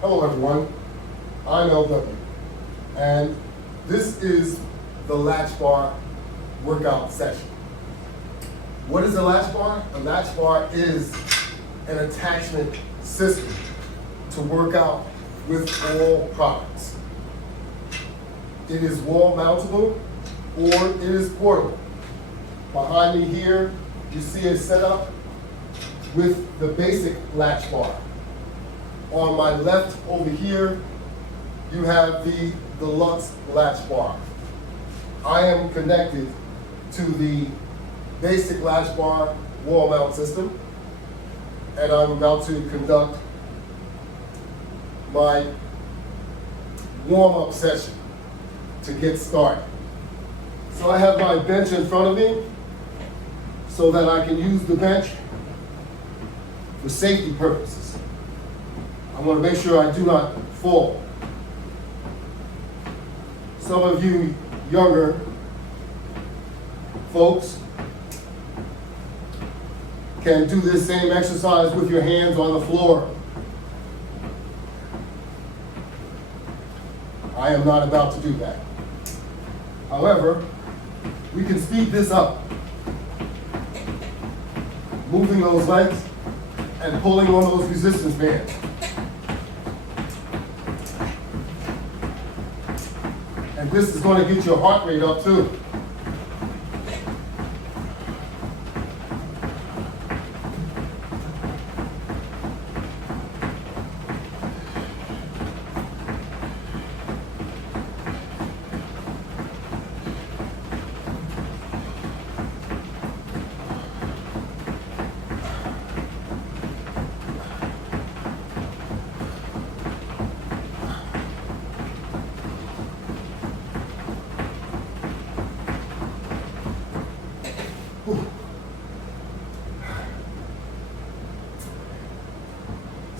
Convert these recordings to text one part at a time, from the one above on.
Hello everyone, I'm LW, and this is the Latchbar workout session. What is a Latchbar? A Latchbar is an attachment system to work out with all products. It is wall mountable or it is portable. Behind me here, you see a setup with the basic Latchbar. On my left over here, you have the deluxe Latchbar. I am connected to the basic Latchbar wall mount system, and I'm about to conduct my warm-up session to get started. So I have my bench in front of me so that I can use the bench for safety purposes. I want to make sure I do not fall. Some of you younger folks can do this same exercise with your hands on the floor. I am not about to do that. However, we can speed this up, moving those legs and pulling on those resistance bands. And this is going to get your heart rate up too.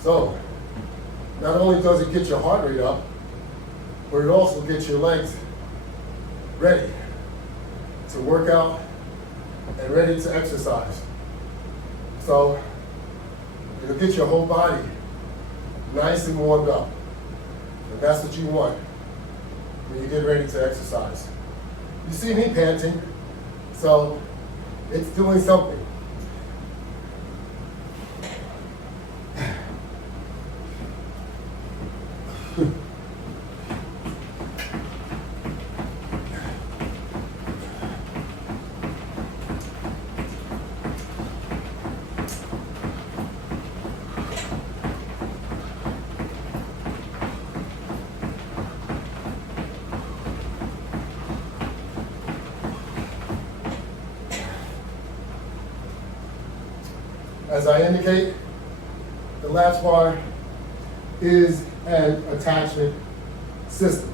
So, not only does it get your heart rate up, but it also gets your legs ready to work out and ready to exercise. So, it'll get your whole body nice and warmed up. And that's what you want when you get ready to exercise. You see me panting, so it's doing something. As I indicate, the Latchbar is an attachment system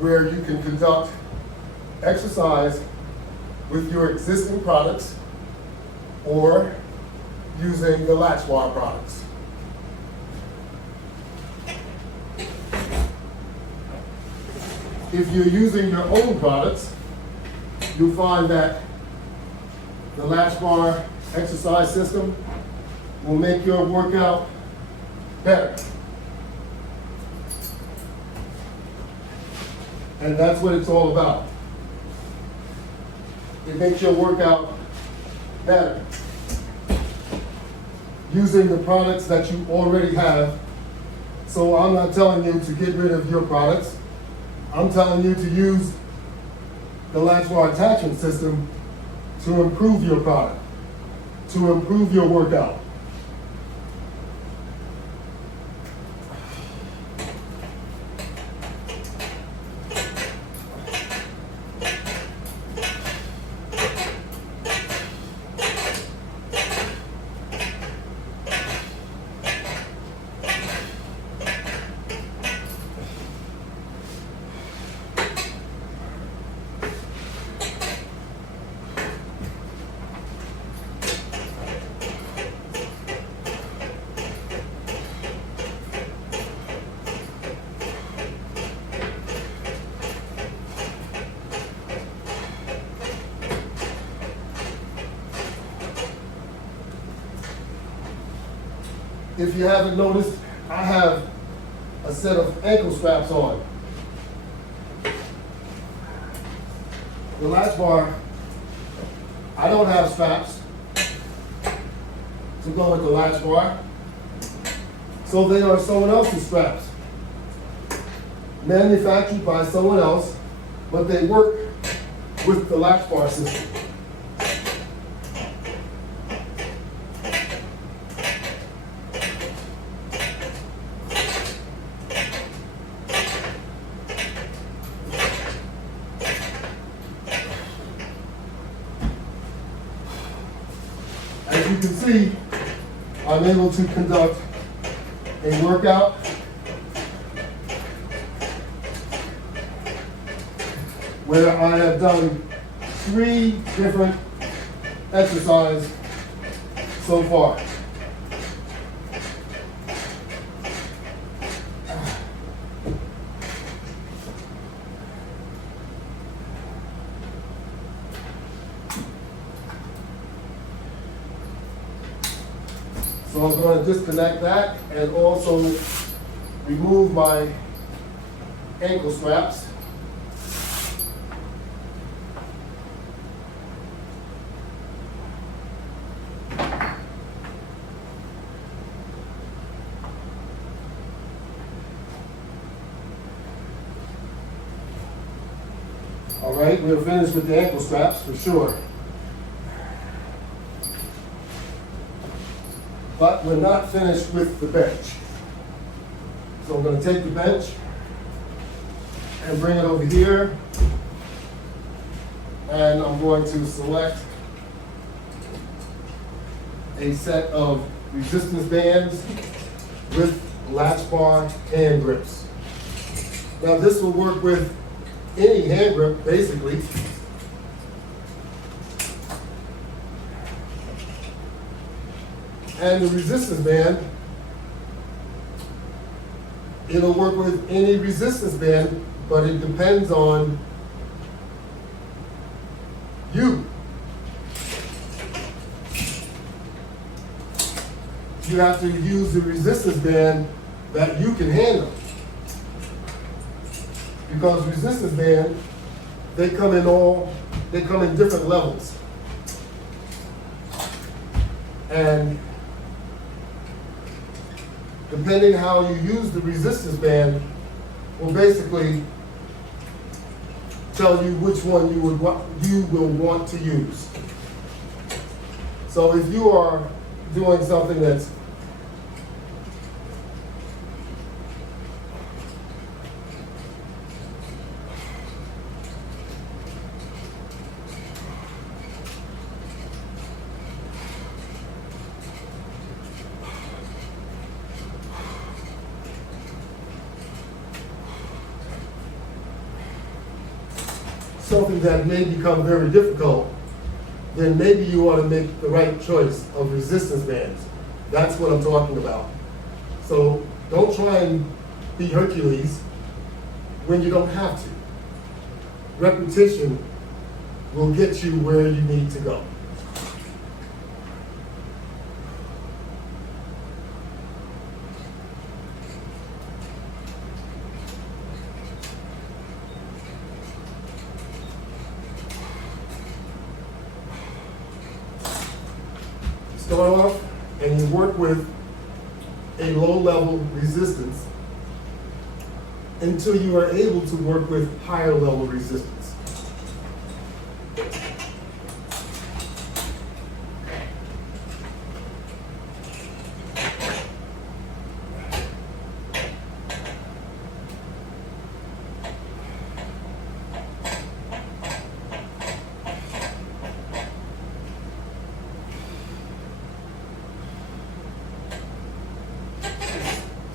where you can conduct exercise with your existing products or using the Latchbar products. If you're using your own products, you'll find that the Latchbar exercise system will make your workout better. And that's what it's all about. It makes your workout better using the products that you already have. So I'm not telling you to get rid of your products. I'm telling you to use the Latchbar attachment system to improve your product, to improve your workout. If you haven't noticed, I have a set of ankle straps on. The latch bar, I don't have straps to go with the latch bar, so they are someone else's straps, manufactured by someone else, but they work with the latch bar system. As you can see, I'm able to conduct a workout where I have done 3 different exercises so far. So I'm going to disconnect that and also remove my ankle straps. All right, we're finished with the ankle straps for sure. But we're not finished with the bench. So I'm going to take the bench and bring it over here. And I'm going to select a set of resistance bands with latch bar hand grips. Now this will work with any hand grip, basically. And the resistance band, it'll work with any resistance band, but it depends on you. You have to use the resistance band that you can handle. Because resistance band, they come in different levels. And depending how you use the resistance band will basically tell you which one you will want to use. So if you are doing something that's something that may become very difficult, then maybe you ought to make the right choice of resistance bands. That's what I'm talking about. So don't try and be Hercules when you don't have to. Repetition will get you where you need to go. Start off and you work with a low-level resistance until you are able to work with higher-level resistance.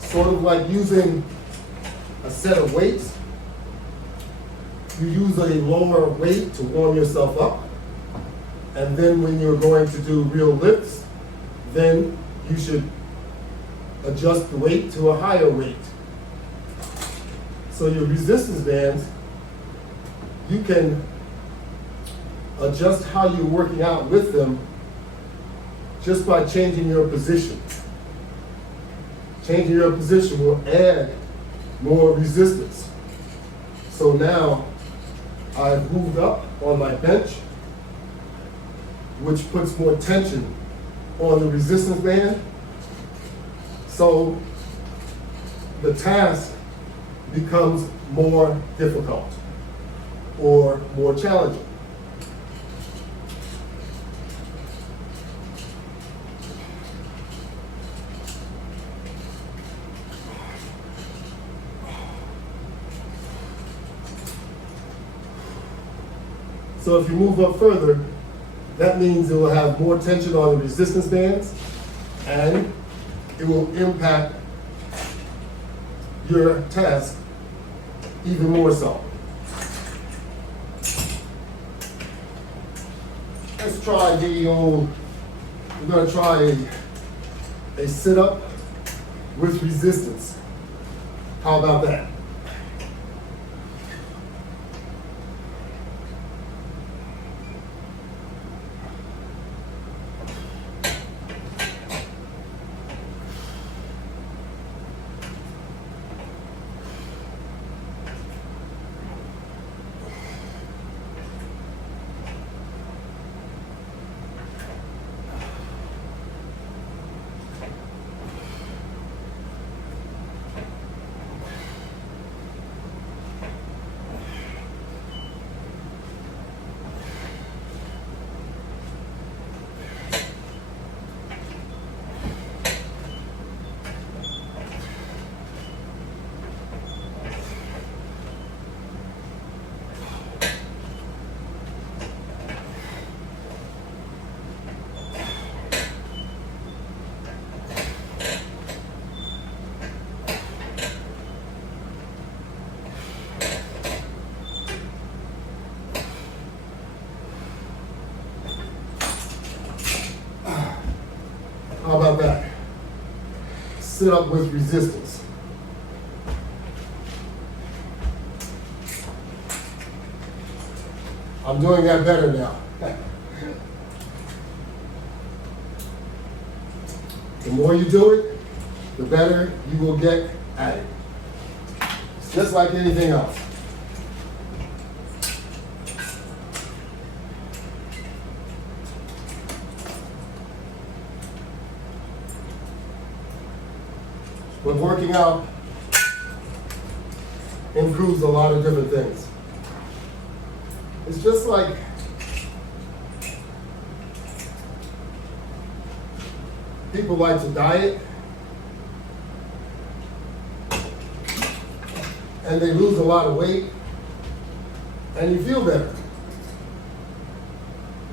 Sort of like using a set of weights. You use a lower weight to warm yourself up. And then when you're going to do real lifts, then you should adjust the weight to a higher weight. So your resistance bands, you can adjust how you're working out with them just by changing your position. changing your position will add more resistance. So now I've moved up on my bench, which puts more tension on the resistance band. So the task becomes more difficult or more challenging. So if you move up further, that means it will have more tension on the resistance bands and it will impact your task even more so. Let's try we're gonna try a sit-up with resistance. How about that? How about that? Sit up with resistance. I'm doing that better now. The more you do it, the better you will get at it. It's just like anything else. But working out improves a lot of different things. It's just like people like to diet and they lose a lot of weight and you feel better,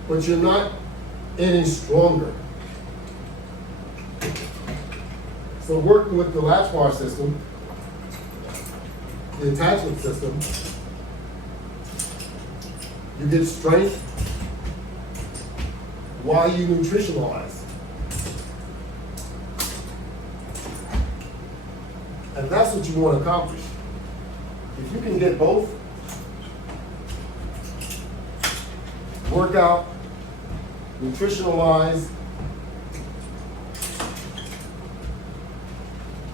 but you're not any stronger. So working with the Latchbar system, the attachment system, you get strength while you nutritionalize. And that's what you want to accomplish. If you can get both, workout, nutritionalize,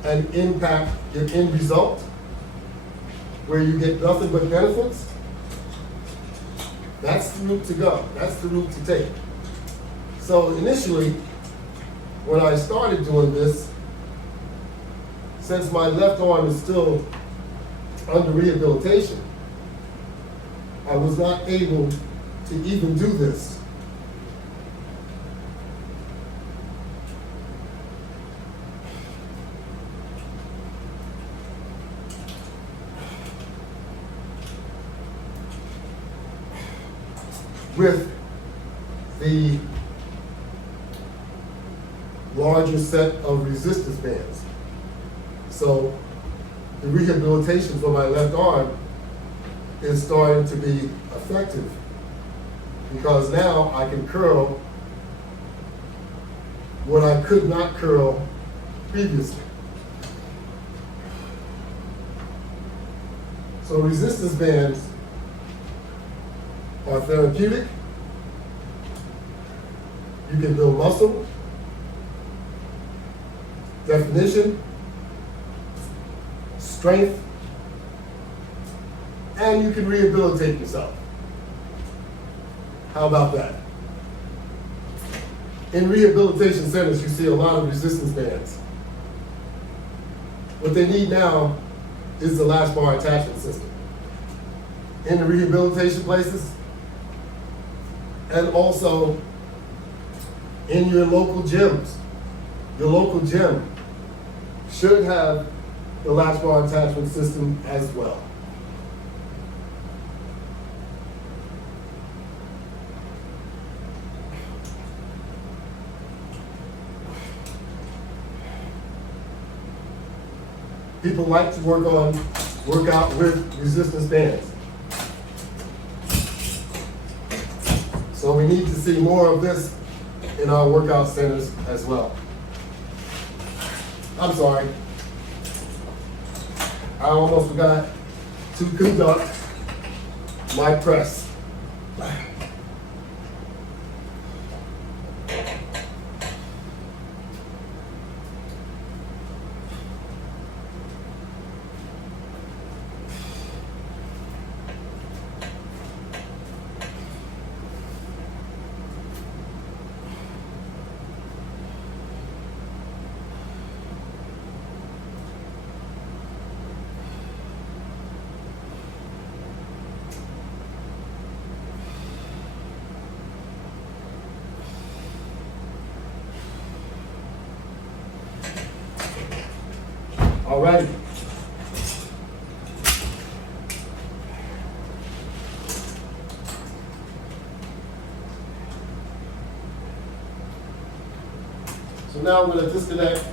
and impact your end result, where you get nothing but benefits, that's the route to go. That's the route to take. So initially, when I started doing this, since my left arm is still under rehabilitation, I was not able to even do this. With the larger set of resistance bands. So the rehabilitation for my left arm is starting to be effective because now I can curl what I could not curl previously. So resistance bands are therapeutic. You can build muscle, definition, strength, and you can rehabilitate yourself. How about that? In rehabilitation centers, you see a lot of resistance bands. What they need now is the Latchbar attachment system. In the rehabilitation places, and also in your local gyms. Your local gym should have the Latchbar attachment system as well. People like to work out with resistance bands. So we need to see more of this in our workout centers as well. I'm sorry. I almost forgot to conduct my press. All right. So now I'm going to disconnect.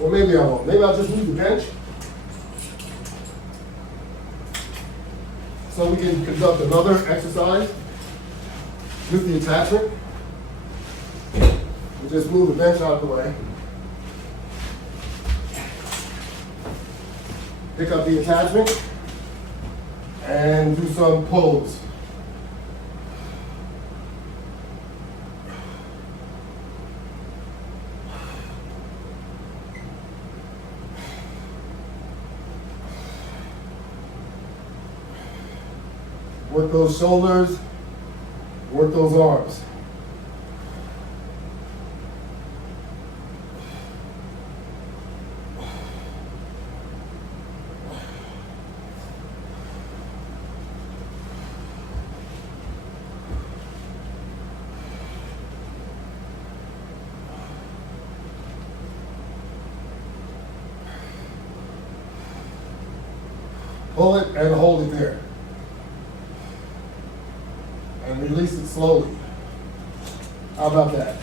Or maybe I won't. Maybe I'll just move the bench so we can conduct another exercise with the attachment. Just move the bench out of the way. Pick up the attachment and do some pulls. Work those shoulders, work those arms. Pull it and hold it there. And release it slowly. How about that?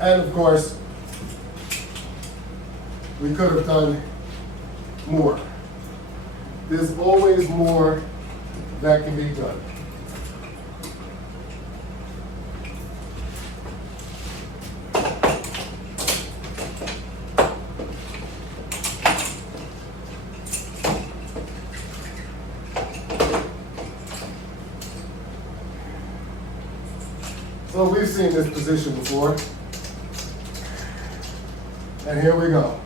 And of course, we could have done more. There's always more that can be done. So we've seen this position before. And here we go.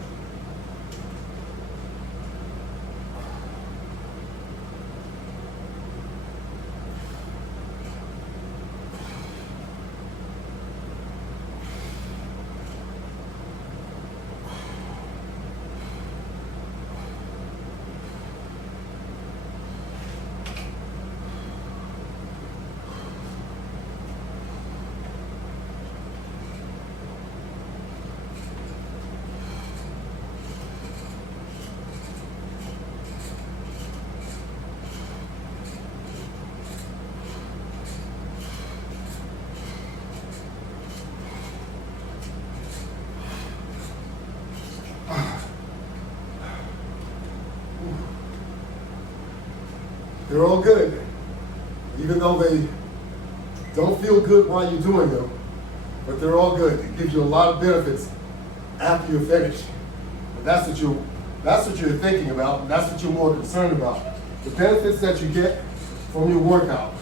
They're all good, even though they don't feel good while you're doing them, but they're all good. It gives you a lot of benefits after you're finished. And that's what you're That's what you're thinking about, and that's what you're more concerned about. The benefits that you get from your workout.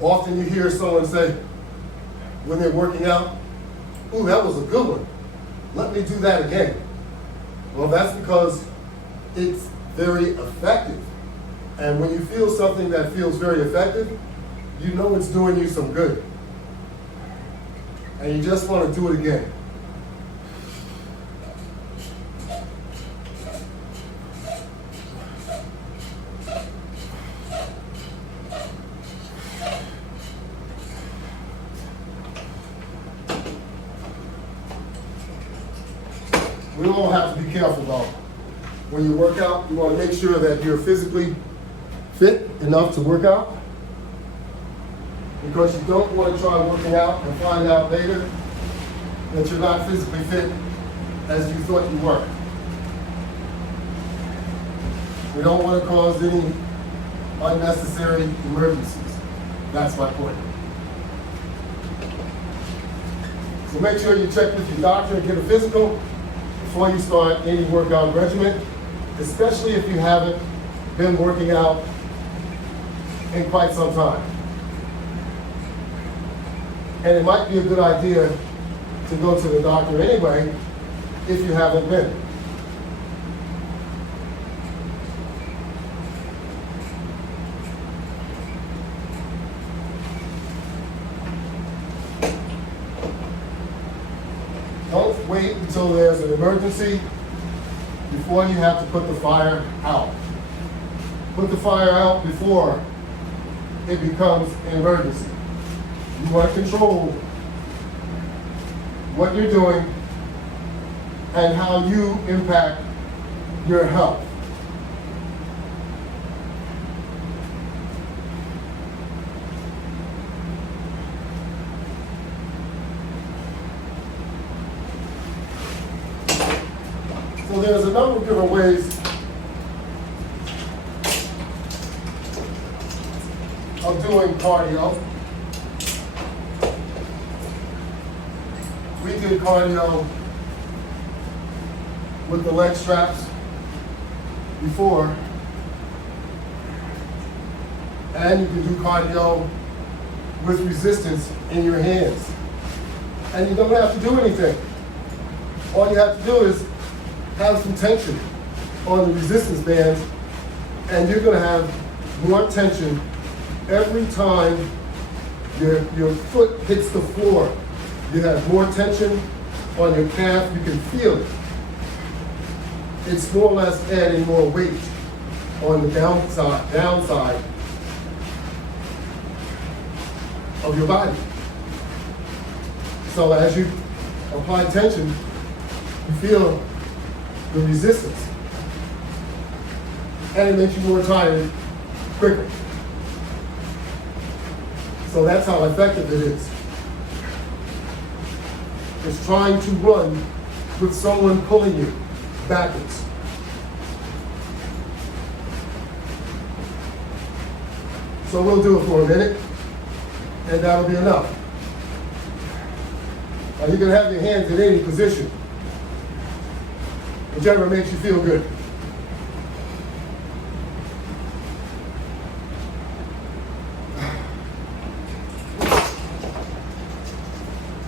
Often you hear someone say, when they're working out, "Ooh, that was a good one. Let me do that again." Well, that's because it's very effective. And when you feel something that feels very effective, you know it's doing you some good. And you just want to do it again. We all have to be careful though. When you work out, you want to make sure that you're physically fit enough to work out, because you don't want to try working out and find out later that you're not physically fit as you thought you were. We don't want to cause any unnecessary emergencies. That's my point. So make sure you check with your doctor and get a physical before you start any workout regimen, especially if you haven't been working out in quite some time. And it might be a good idea to go to the doctor anyway if you haven't been. Don't wait until there's an emergency before you have to put the fire out. Put the fire out before it becomes an emergency. You want to control what you're doing and how you impact your health. So there's a number of different ways of doing cardio. We did cardio with the leg straps before, and you can do cardio with resistance in your hands. And you don't have to do anything. All you have to do is have some tension on the resistance bands, and you're going to have more tension every time your foot hits the floor. You have more tension on your calf. You can feel it. It's more or less adding more weight on the downside of your body. So as you apply tension, you feel the resistance, and it makes you more tired quicker. So that's how effective it is. It's trying to run with someone pulling you backwards. So we'll do it for a minute, and that'll be enough. Now you can have your hands in any position, whichever makes you feel good.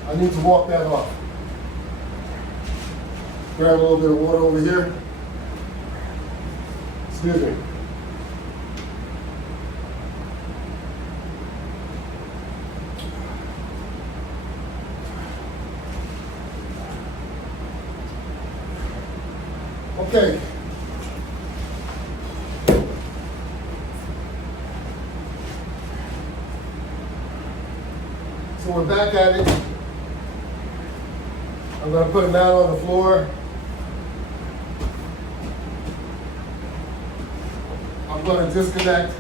I need to walk that off. Grab a little bit of water over here. Excuse me. Okay. So we're back at it. I'm going to put a mat on the floor. I'm going to disconnect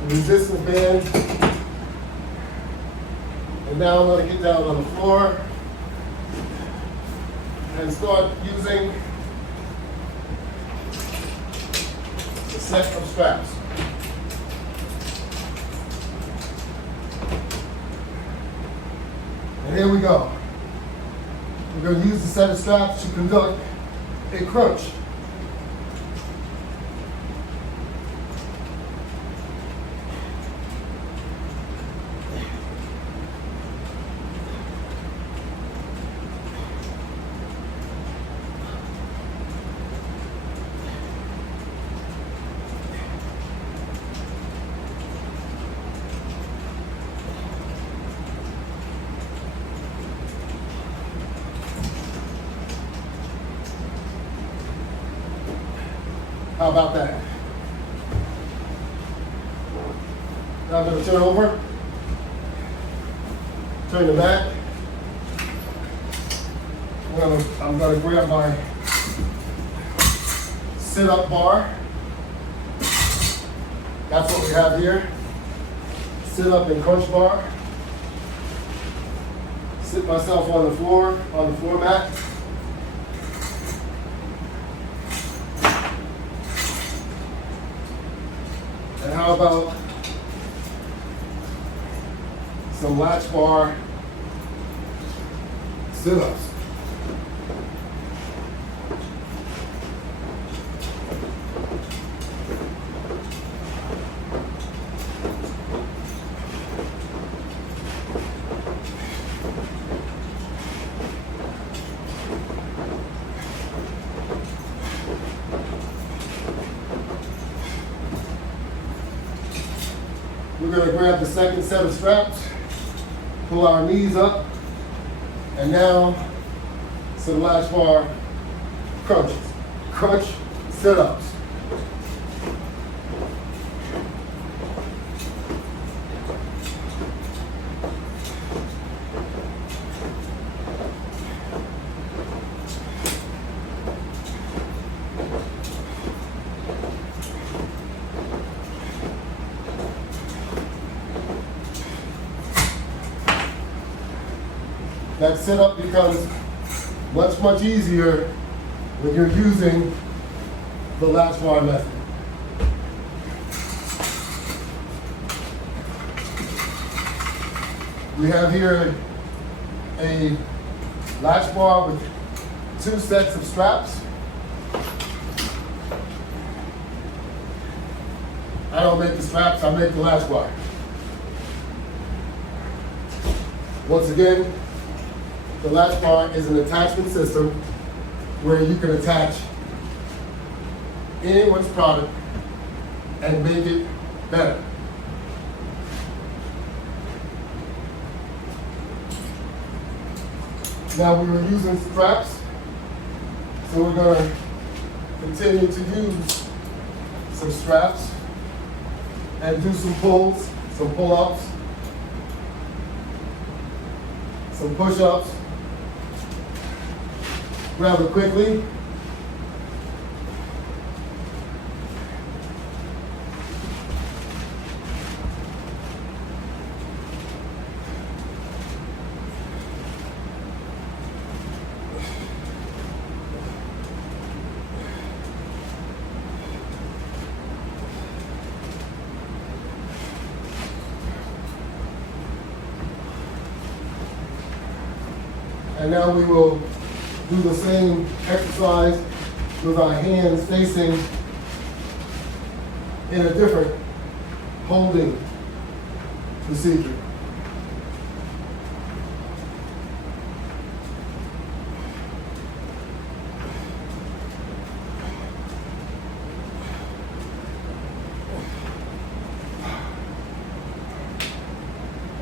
the resistance band. And now I'm going to get down on the floor and start using the set of straps. And here we go. We're going to use the set of straps to conduct a crunch. How about that? Now I'm going to turn over, turn the back. I'm going to grab my sit-up bar. That's what we have here. Sit-up and crunch bar. Sit myself on the floor mat. And how about some Latchbar sit-ups? We're going to grab the second set of straps, pull our knees up, and now some Latchbar crunches. Crunch sit-ups. That sit-up becomes much easier when you're using the Latchbar method. We have here a Latchbar with 2 sets of straps. I don't make the straps, I make the Latchbar. Once again, the Latchbar is an attachment system where you can attach anyone's product and make it better. Now we were using straps, so we're going to continue to use some straps and do some pulls, some pull-ups, some push-ups. Rather quickly. And now we will do the same exercise with our hands facing in a different holding procedure.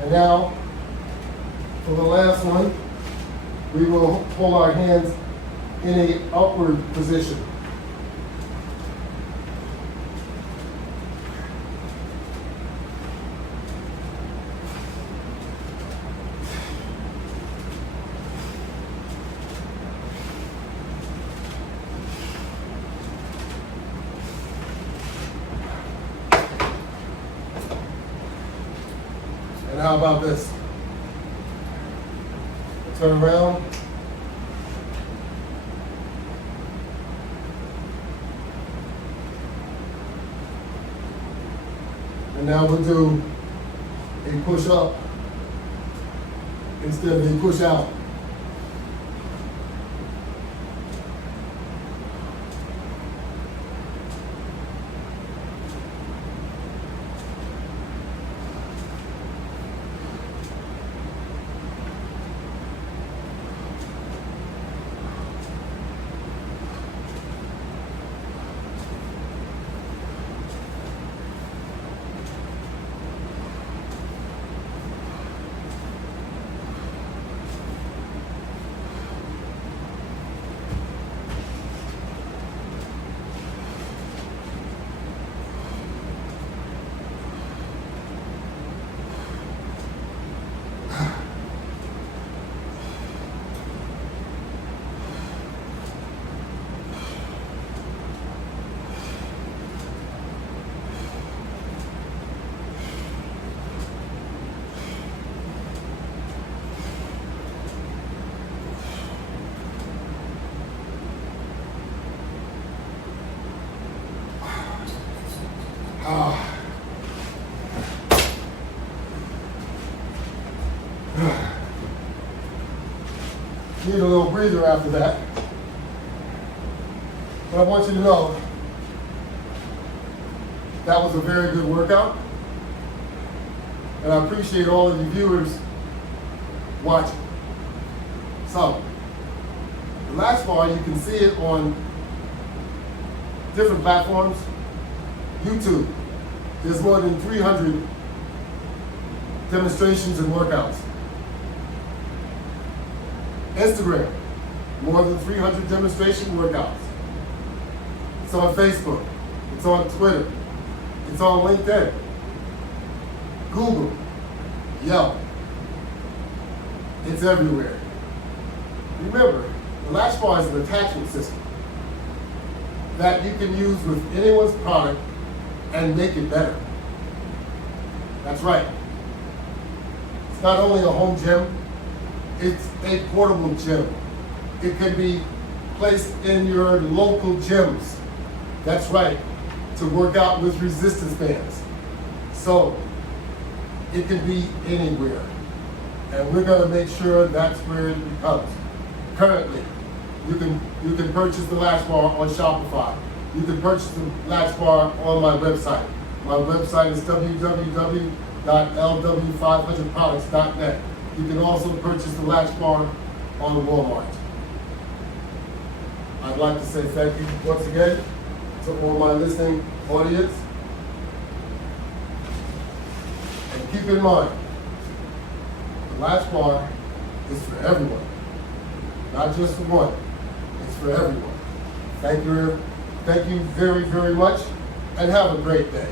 And now, for the last one, we will pull our hands in an upward position. And how about this? Turn around. And now we'll do a push up instead of a push out. Need a little breather after that. But I want you to know that was a very good workout. And I appreciate all of you viewers watching. So, the Latchbar, you can see it on different platforms. YouTube, there's more than 300 demonstrations and workouts. Instagram, more than 300 demonstration workouts. It's on Facebook, it's on Twitter, it's on LinkedIn, Google, Yelp. It's everywhere. Remember, the Latchbar is an attachment system that you can use with anyone's product and make it better. That's right. It's not only a home gym, it's a portable gym. It can be placed in your local gyms. That's right, to work out with resistance bands. So, it can be anywhere. And we're gonna make sure that's where it becomes. Currently, you can purchase the Latchbar on Shopify. You can purchase the Latchbar on my website. My website is www.lw500products.net. You can also purchase the Latchbar on Walmart. I'd like to say thank you once again to all my listening audience. And keep in mind, the Latchbar is for everyone, not just for one. It's for everyone. Thank you very, very much, and have a great day.